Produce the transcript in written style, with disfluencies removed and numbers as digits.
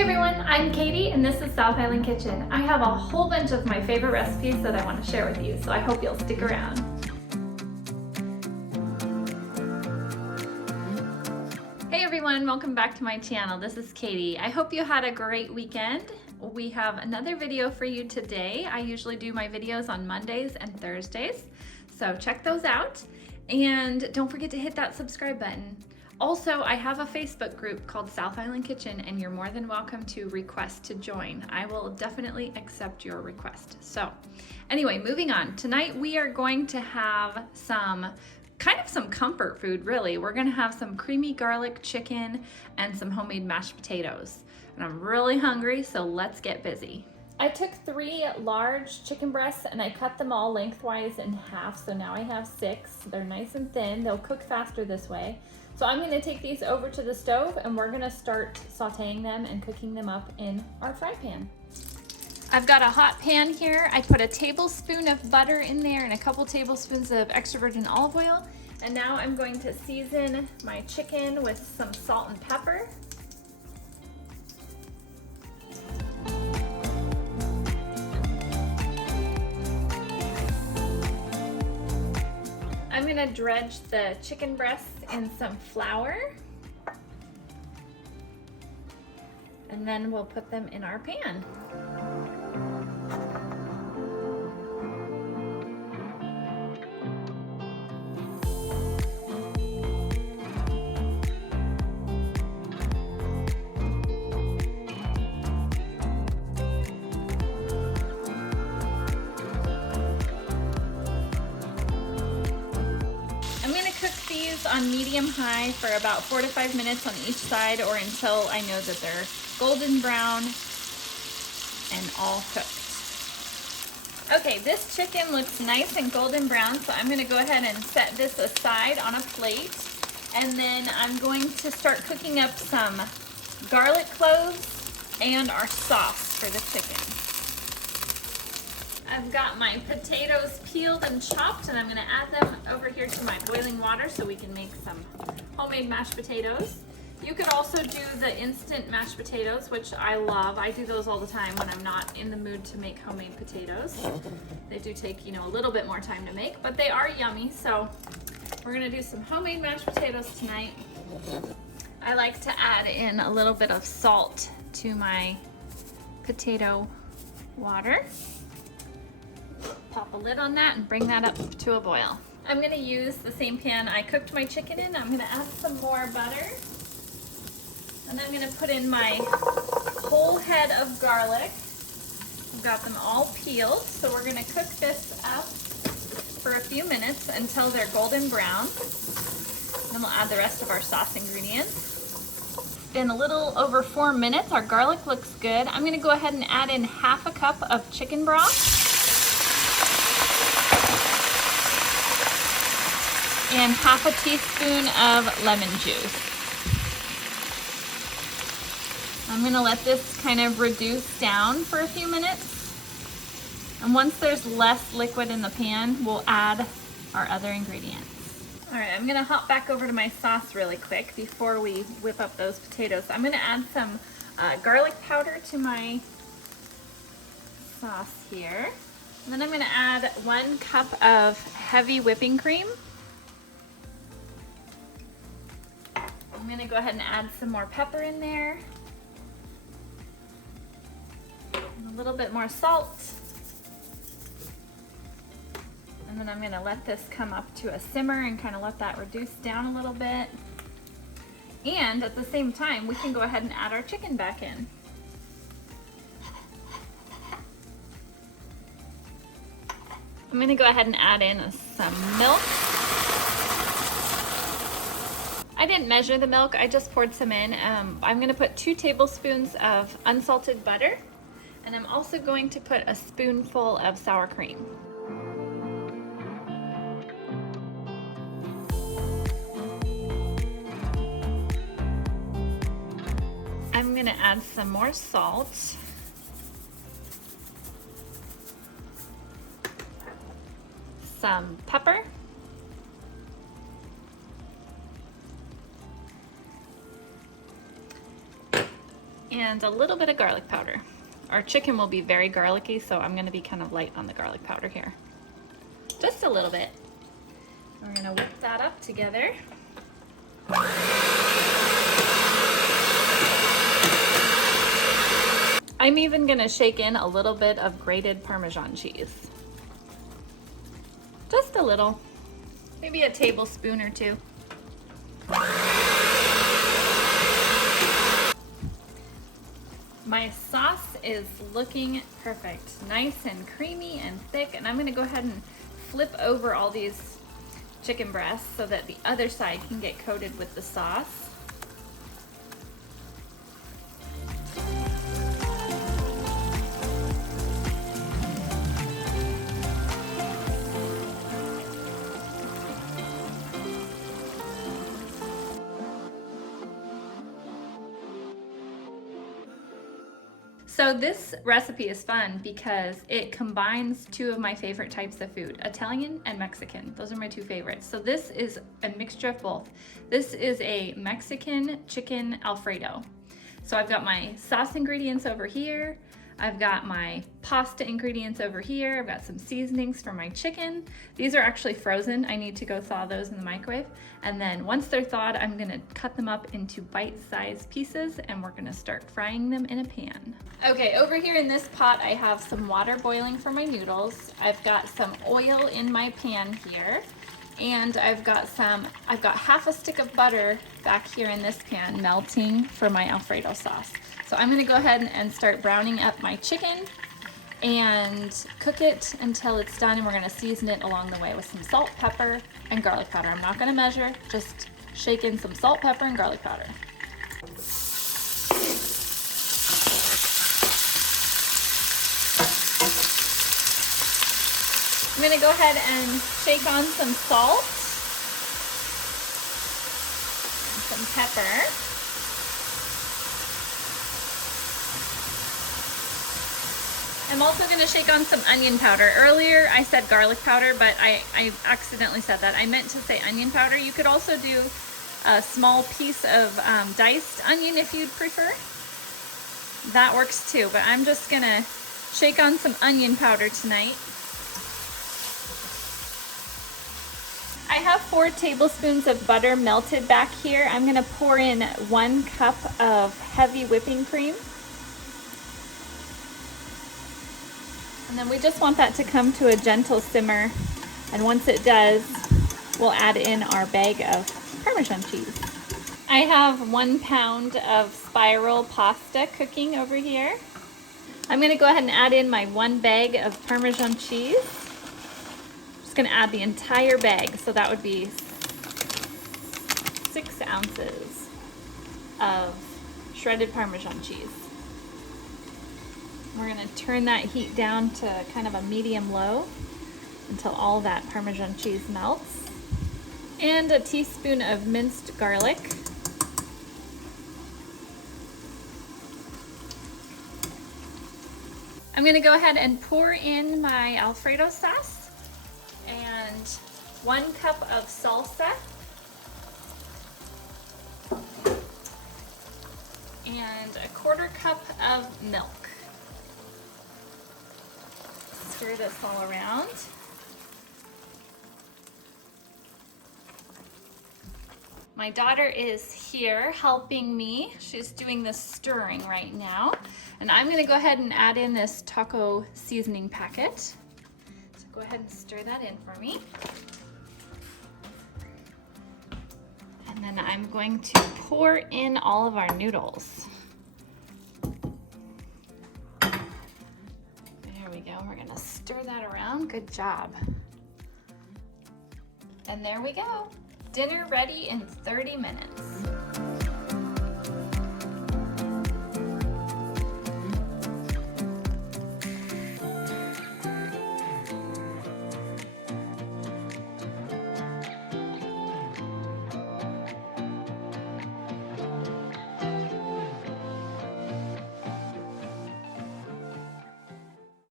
Hey everyone, I'm Katie and this is South Island Kitchen. I have a whole bunch of my favorite recipes that I want to share with you, so I hope you'll stick around. Hey everyone, welcome back to my channel. This is Katie. I hope you had a great weekend. We have another video for you today. I usually do my videos on Mondays and Thursdays, so check those out. And don't forget to hit that subscribe button. Also, I have a Facebook group called South Island Kitchen, and you're more than welcome to request to join. I will definitely accept your request. So anyway, moving on. Tonight we are going to have some comfort food, really. We're gonna have some creamy garlic chicken and some homemade mashed potatoes. And I'm really hungry, so let's get busy. I took 3 large chicken breasts and I cut them all lengthwise in half, so now I have 6. They're nice and thin. They'll cook faster this way. So I'm going to take these over to the stove and we're going to start sauteing them and cooking them up in our fry pan. I've got a hot pan here. I put a tablespoon of butter in there and a couple tablespoons of extra virgin olive oil. And now I'm going to season my chicken with some salt and pepper. I'm gonna dredge the chicken breasts in some flour, and then we'll put them in our pan. On medium-high for about 4 to 5 minutes on each side, or until I know that they're golden brown and all cooked. Okay, this chicken looks nice and golden brown, so I'm going to go ahead and set this aside on a plate, and then I'm going to start cooking up some garlic cloves and our sauce for the chicken. I've got my potatoes peeled and chopped, and I'm going to add them over here to my boiling water so we can make some homemade mashed potatoes. You could also do the instant mashed potatoes, which I love. I do those all the time when I'm not in the mood to make homemade potatoes. They do take, a little bit more time to make, but they are yummy. So we're going to do some homemade mashed potatoes tonight. I like to add in a little bit of salt to my potato water. Pop a lid on that and bring that up to a boil. I'm going to use the same pan I cooked my chicken in. I'm going to add some more butter. And I'm going to put in my whole head of garlic. I've got them all peeled. So we're going to cook this up for a few minutes until they're golden brown. Then we'll add the rest of our sauce ingredients. In a little over 4 minutes, our garlic looks good. I'm going to go ahead and add in half a cup of chicken broth. And half a teaspoon of lemon juice. I'm gonna let this kind of reduce down for a few minutes. And once there's less liquid in the pan, we'll add our other ingredients. All right, I'm gonna hop back over to my sauce really quick before we whip up those potatoes. I'm gonna add some garlic powder to my sauce here. And then I'm gonna add 1 cup of heavy whipping cream. I'm going to go ahead and add some more pepper in there, and a little bit more salt, and then I'm going to let this come up to a simmer and kind of let that reduce down a little bit. And at the same time, we can go ahead and add our chicken back in. I'm going to go ahead and add in some milk. I didn't measure the milk, I just poured some in. I'm going to put 2 tablespoons of unsalted butter, and I'm also going to put a spoonful of sour cream. I'm going to add some more salt. Some pepper. and a little bit of garlic powder. Our chicken will be very garlicky, so I'm gonna be kind of light on the garlic powder here. Just a little bit. We're gonna whip that up together. I'm even gonna shake in a little bit of grated Parmesan cheese. Just a little, maybe a tablespoon or two. My sauce is looking perfect, nice and creamy and thick, and I'm gonna go ahead and flip over all these chicken breasts so that the other side can get coated with the sauce. So this recipe is fun because it combines two of my favorite types of food, Italian and Mexican. Those are my two favorites. So this is a mixture of both. This is a Mexican chicken Alfredo. So I've got my sauce ingredients over here. I've got my pasta ingredients over here. I've got some seasonings for my chicken. These are actually frozen. I need to go thaw those in the microwave. And then once they're thawed, I'm gonna cut them up into bite-sized pieces and we're gonna start frying them in a pan. Okay, over here in this pot, I have some water boiling for my noodles. I've got some oil in my pan here. And I've got half a stick of butter back here in this pan melting for my Alfredo sauce. So I'm gonna go ahead and start browning up my chicken and cook it until it's done, and we're gonna season it along the way with some salt, pepper, and garlic powder. I'm not gonna measure, just shake in some salt, pepper, and garlic powder. I'm gonna go ahead and shake on some salt and some pepper. I'm also gonna shake on some onion powder. Earlier I said garlic powder, but I accidentally said that. I meant to say onion powder. You could also do a small piece of diced onion if you'd prefer. That works too, but I'm just gonna shake on some onion powder tonight. I have 4 tablespoons of butter melted back here. I'm gonna pour in 1 cup of heavy whipping cream. And then we just want that to come to a gentle simmer. And once it does, we'll add in our bag of Parmesan cheese. I have 1 pound of spiral pasta cooking over here. I'm gonna go ahead and add in my 1 bag of Parmesan cheese. I'm just gonna add the entire bag, so that would be 6 ounces of shredded Parmesan cheese. We're gonna turn that heat down to kind of a medium-low until all that Parmesan cheese melts. And a teaspoon of minced garlic. I'm gonna go ahead and pour in my Alfredo sauce and 1 cup of salsa and a 1/4 cup of milk. Stir this all around. My daughter is here helping me. She's doing the stirring right now. And I'm gonna go ahead and add in this taco seasoning packet. So go ahead and stir that in for me. And then I'm going to pour in all of our noodles. There we go, we're gonna stir that around. Good job. And there we go. Dinner ready in 30 minutes.